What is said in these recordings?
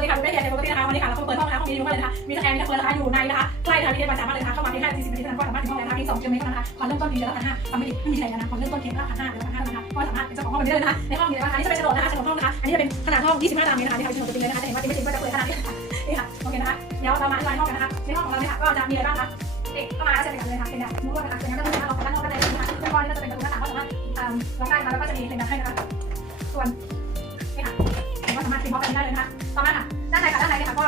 วัสดีค่ะคุณแม่เดียเดี๋ยวปกตินะคะวันนี้ค่ะเราเปิดห้องนะคะห้องนี้ดูกันเลยนะคะมีสแกนมีเฟิร์นนะคะอยู่ในนะคะใกล้ทางพิเศษมาสามารถเลยนะคะเข้ามาเพียงแค่40นาทีเท่านั้นก็สามารถถึงห้องแล้วนะคะเพียงสองกิโลเมตรนะคะก่อเริ่มต้นปีเดือนละพันห้าทำไม่ดีไม่มีอะไรแล้วนะก่อเริ่มต้นเพียงละพันห้าเดือนละพันห้านะคะก็สามารถเป็นเจ้าของห้องแบบนี้เลยนะคะในห้องนี้นะคะอันนี้จะเป็นโฉนดนะคะโฉนดห้องนะคะอันนี้จะเป็นขนาดห้อง 25 ตารางเมตรนะคะนี่ค่ะเป็นโฉนดจริงเลยนะคะจะเห็นว่าจริงไม่จริงก็จะเปิดขนาดนี้ค่ะนี่ค่ะโอเคนะคะเดี๋ยวเรามาอธิบายห้องกันนะคะในห้องของเราเนี่ยค่ะก็จะมีอะไรบ้างคะเด็กเข้ามาเช่นกันเลยค่ะเป็นแบบมุ้งลวดนะคะเป็นงั้นก็คือเราด้านนอกด้านในนะคะแล้วก็นี่ก็จะเป็นประตูหน้าต่างก็สามารถล็อกได้นะคะแล้วก็จะมีเพลงดังให้นะคะส่วนนี่ค่ะก็สามารถติดบล็อกกันได้เลยนะคะ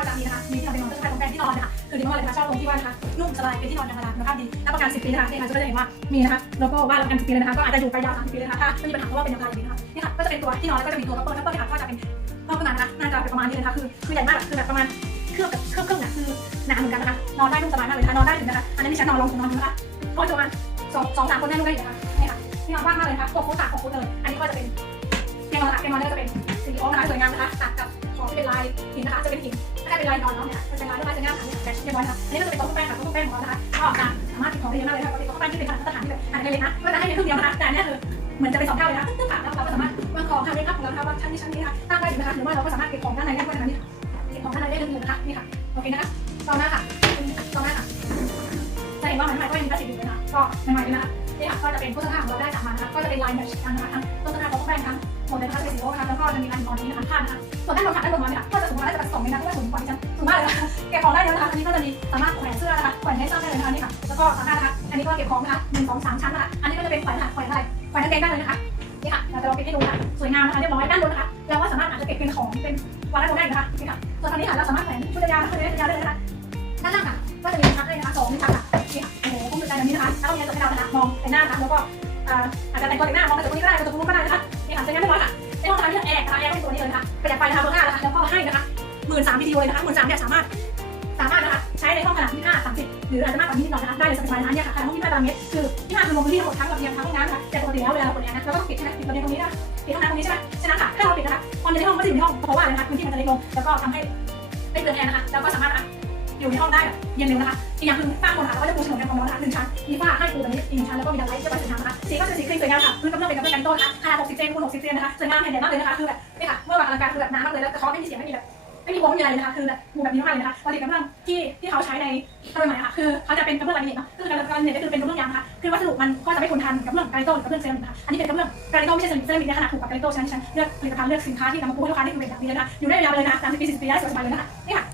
ค่ะด้านในเนี่ยค่ะก็จะมีนะคะมีที่นอนเป็นนอนก็จะเป็นของแฟนที่นอนนะคะคือดีมากเลยนะคะชอบตรงที่ว่านะคะนุ่มสบายเป็นที่นอนธรรมดาคุณภาพดีรับประกัน 10 ปีนะคะนี่ค่ะจะได้เห็นว่ามีนะคะโลโก้ว่ารับประกัน 10 ปีเลยนะคะก็อาจจะอยู่ไปยาว30ปีเลยนะคะถ้าไม่มีปัญหาเพราะว่าเป็นยางพาราอย่างนี้นะคะนี่ค่ะก็จะเป็นตัวที่นอนแล้วก็จะมีตัวคัพเปิลคัพเปิลค่ะก็จะเป็นห้องประมานะคะน่าจะประมาณนี้เลยนะคะคือคือใหญ่มากคือแบบประมาณเครื่องกับเครื่องเครื่องเนี่ยคือหนาเหมือนกันนะคะนอนได้นุ่มสบายมากเลยนะคะนอนได้ถึงนะคะอันนี้มีชั้นนอนรองถุงนอนอยู่นะคะนอนประมาสองสองสามคนได้ลูกได้อยู่นะคะนี่ค่ะที่นอนกว้างมากเลยนะคะหกฟุตตักหกฟุตเลยอันนี้ก็จะเป็นเตียงนอนค่ะเตียงนอนเนี่ยจะเป็นสีโอ๊นะคะสวยงามนะคะตัดกับของที่เป็นลายหินนะคะจะเป็นหิน เป็นลายนอนเนาะเนี่ยจะเป็นลายด้วยไม้จะง่ายค่ะเนี่เรียบร้อยค่ะอันนี้ก็จะเป็นต๊ะเครื่องแป้งค่ะต๊ะเครื่องแป้งของเรานะคะก็สามารถติดของได้เยอะมากเลยค่ะปกติต๊ะเครื่องแป้งที่เป็นมาตรฐานที่แบบอันเล็กๆนะก็จะให้เป็นครึ่งเดียวนะคะแต่อันเนี้ยคือเหมือนจะเป็นสองเท่าเลยนะตึ้งๆค่ะแล้วเราก็สามารถวางของทางเล็กๆของเรานะคะว่าชั้นนี้ชั้นนี้นะคะตั้งได้อยู่นะคะหรือว่าเราก็สามารถเก็บของด้านในได้ด้วยนะคะนี่ค่ะเก็บของด้านในได้เลยนะคะนี่ค่ะโอเคนะคะต่อมาค่ะต่อมาค่ะจะเห็นว่าใหม่ๆก็ยังมีพลาสติกอยู่นะคะก็ใหม่ๆเลยนะคะ นี่ค่ะก็จะเป็นโฆษณาของเราได้จากมานะคะก็จะเป็นลายแบบกันนะคะทั้งโฆษณาของเครื่องแป้งทั้งหมดเลยนะคะเป็นสีโลนะคะแล้วก็จะมีลายนอนนี้นะคะผ้านะคะส่วนด้านบนค่ะด้านบนมาเนี่ยก็จะสูงมาได้จะสองเมตรนะก็จะสูงกว่าดิฉันสูงมากเลยนะคะเก็บของได้เยอะนะคะอันนี้ก็จะมีสามารถแขวนเสื้อนะคะแขวนให้เสื้อได้เลยนะคะนี่ค่ะแล้วก็สามารถนะคะอันนี้ก็เก็บของนะคะหนึ่งสองสามชั้นนะคะอันนี้ก็จะเป็นแขวนค่ะแขวนอะไรแขวนกางเกงได้เลยนะคะนี่ค่ะเราจะลองปิดให้ดูค่ะสวยงามนะคะเรียบร้อยด้านบนนะคะเราก็สามารถอาจจะเก็บเป็นของเป็นวางด้านบนได้นะคะนี่ค่ะส่วนตอนนี้ค่ะเราสามารถแขวนชุดยาวนะคะชุดยาวได้เลยนะคะ ให้เรานะคะมองไปหน้านะคะแล้วก็อาจจะแต่งตัวแต่งหน้ามองกระจกตรงนี้ก็ได้กระจกตรงนู้นก็ได้นะคะนี่ค่ะใช้งานได้ร้อยค่ะในห้องทำที่แอร์นะคะแอร์ก็เป็นตัวนี้เลยนะคะประหยัดไฟนะคะเบอร์ห้านะคะแล้วก็ให้นะคะหมื่นสามพีทีเลยนะคะหมื่นสามเนี่ยสามารถสามารถนะคะใช้ในห้องขนาดที่ห้าสามสิบหรืออาจจะมากกว่านี้นิดหน่อยนะคะได้เลยสบายๆนะคะเนี่ยค่ะขนาดห้องที่ห้าตารางเมตรคือที่ห้าคือลงพื้นที่ทั้งหมดทั้งระเบียงทั้งห้องน้ำนะคะแต่ปกติแล้วเวลาเราเปิดแอร์นะเราก็ต้องปิดใช่ไหมปิดระเบียงตรงนี้นะปิดห้องน้ำตรงนี้ใช่ไหมฉะนั้นค่ะถ้าเราปิดนะคะความเย็นในห้องก็จะอยู่ในห้องเพราะว่าอะไรนะคะพื้นที่มันจะเล็กลงแล้วก็ทำให้ไม่เปลืองแอร์นะคะแล้วก็สามารถ อยู่ในห้องได้แบบเย็นเร็วนะคะอีกอย่างคือฝ้าบนค่ะเราก็จะปูเฉนวนกันความร้อนนะคะหนึ่งชั้นมีฝ้าให้ปูแบบนี้อีกหนึ่งชั้นแล้วก็มีดันไลท์เรียบร้อยสวยงามนะคะสีก็จะสีครีมสวยงามค่ะพื้นกระเบื้องเป็นกระเบื้องกันโต้นะคะขนาด60เซนคูณ60เซนนะคะสวยงามแผ่นใหญ่มากเลยนะคะคือแบบนี่ค่ะเมื่อวางอลังการคือแบบหนามากเลยแล้วเคาะไม่มีเสียงไม่มีแบบไม่มีวงไม่มีอะไรเลยนะคะคือแบบมูแบบนี้มากเลยนะคะปกติกระเบื้องที่ที่เขาใช้ในทำไมใหม่ค่ะคือเขาจะเป็นกระเบื้องลามิเนตเนาะคือกระเบื้องลามิเนตก็คือเป็นกระเบื้องยางนะคะคือวัสดุมันก็จะไม่ทนทานกับกระเบื้องกาลิโต้กระเบื้องเซรามิกนะคะอันนี้เป็นกระเบื้องกาลิโต้ไม่ใช่เซรามิกในขนาดถูกกับกาลิโต้ฉะนั้นฉันเลือกผลิตภัณฑ์เลือกสินค้าที่นำมาปูให้ลูกค้าที่เป็นแบบนี้เลยนะคะอยู่ได้ยาวเลยนะคะ30ปี40ปีได้สบายเลยนะคะนี่ค่ะ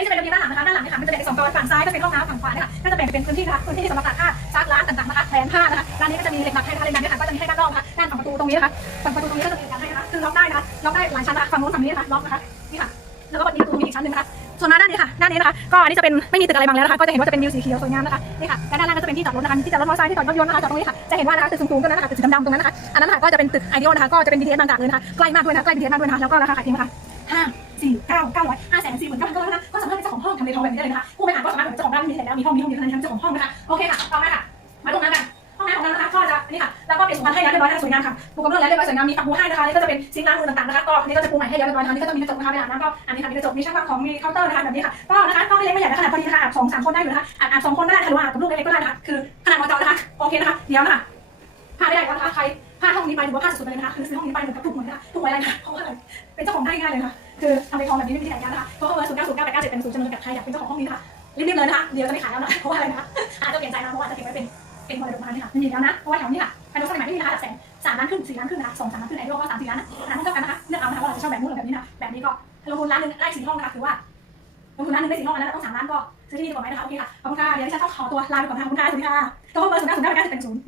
นนี้จะเป็นระเบียงด้านหลังนะคะด้านหลังเนี่ยค่ะมันจะแบ่งเป็นสองกอนฝั่งซ้ายก็เป็นห้องน้ำฝั่งขวาเนี่ยค่ะก็จะแบ่งเป็นพื้นที่นะคะพื้นที่สำหรับตากผ้าซักล้างต่างๆนะคะแขวนผ้านะคะด้านนี้ก็จะมีเหล็กดัดให้นะคะเหล็กดัดเนี่ยค่ะก็จะมีให้ด้านนอกนะคะด้านฝั่งประตูตรงนี้นะคะฝั่งประตูตรงนี้ก็จะมีการให้นะคะคือล็อกได้นะคะล็อกได้หลายชั้นนะคะฝั่งโน้นฝั่งนี้นะคะล็อกนะคะนี่ค่ะแล้วก็มีประตูมีอีกชั้นหนึ่งนะคะส่วนมาด้านนี้ค่ะด้านนี้นะคะก็อันนี้จะเป็นไม่มีตึกอะไรบังแล้วนะคะก็จะเห็นว่าจะเป็นวิวสีเขียวสวยงามนะคะนี่ค่ะและด้านล่างก็จะเป็นที่จอดรถนะคะที่จอดรถมอเตอร์ไซค์ที่จอดรถยนต์นะคะจอดตรงนี้ค่ะจะเห็นว่านะคะตึกสูงๆตรงนั้นนะคะตึกสีดำๆตรงนั้นนะคะอันนั้นนะคะก็จะเป็นตึกไอเดียลนะคะก็จะเป็น BTS บางจากเลยนะคะใกล้มากด้วยนะใกล้ BTS มากด้วยนะคะแล้วก็ราคาขายจริงนะคะห้าสี่เก้าเก้าร้อยห้าแสน เป็นเจ้องแบบนี้ได้เลยนะคะผู้บริหารก็สามารถเป็นเจ้าของบ้านมีเสร็จแล้วมีห้องมีห้องมีขนาดนี้นเจ้าของห้องนะคะโอเคค่ะต่อมาค่ะมาดูงานกันห้องน้ำของเรานะคะก็จะนี่ค่ะแล้วก็เป็นสุขภัณฑ์ให้แล้วเรียบร้อยนะคะสวยงามค่ะปูกระเบื้องแล้วเรียบร้อยสวยงามมีฝักบัวให้นะคะนี่ก็จะเป็นซิงค์ล้างมือต่างๆนะคะก็นี่ก็จะปูใหม่ให้แล้วเรียบร้อยนะคะนี่ก็จะมีกระจกนะคะเวลาน้ำก็อันนี้ค่ะมีกระจกมีช่างวางของมีเคาน์เตอร์นะคะแบบนี้ค่ะก็นะคะห้องไม่เล็กไม่ใหญ่นะขนาดพอดีนะคะสองสามคนได้อยู่นะคะอาบอาบสองคนได้ค่ะหรือว่ากับลูกเล็กๆก็ได้นะคะคือขนาดมอจอนะคะโอเคนะคะเดี๋ยวนะคะพาไม่ได้ก็นะคะใคร พลาห้องนี้ไปหรือว่าพลาสุดๆไปเลยนะคะคือซื้อห้องนี้ไปเหมือนกับถูกหวยนะคะถูกหวยอะไรนะเพราะว่าอะไรเป็นเจ้าของได้ง่ายเลยค่ะคือทำเลทองแบบนี้ไม่มีที่ไหนกันนะคะเพราะว่าเบอร์ศูนย์เก้าศูนย์เก้าแปดเก้าเจ็ดเป็นศูนย์จำนวนกับใครอยากเป็นเจ้าของห้องนี้นะคะรีบๆเลยนะคะเดี๋ยวจะไม่ขายแล้วนะเพราะว่าอะไรนะคะอาจจะเปลี่ยนใจนะเพราะว่าจะเก็บไว้เป็นเป็นมรดกมาเนี่ยค่ะไม่มีแล้วนะเพราะว่าแถวนี้ค่ะคอนโดสมัยใหม่ไม่มีราคาหลักแสนสามล้านขึ้นสี่ล้านขึ้นนะคะสองสามล้านขึ้นไอ้โลก็สามสี่ล้านนะขนาดห้องเท่ากันนะคะเลือกเอานะคะว่าเราจะชอบแบบนู้นหรือแบบนี้นะแบบนี้ก็ลงทุนล้านนึงได้สี่ห้องนะคะถือว่าลงทุนล้านนึงได้สี่ห้องแล้วต้องสามล้านก็ซื้อที่นี่ดีกว่าไหมนะคะโอเคค่ะขอบคุณค่ะเดี๋ยวดิฉันต้องขอตัวลาไปก่อนนะคะขอบคุณค่ะสวัสดีค่ะตัวเบอร์ศูนย์เก้าศูนย์เก้าแปดเก้าเจ็ดเป็นศูนย์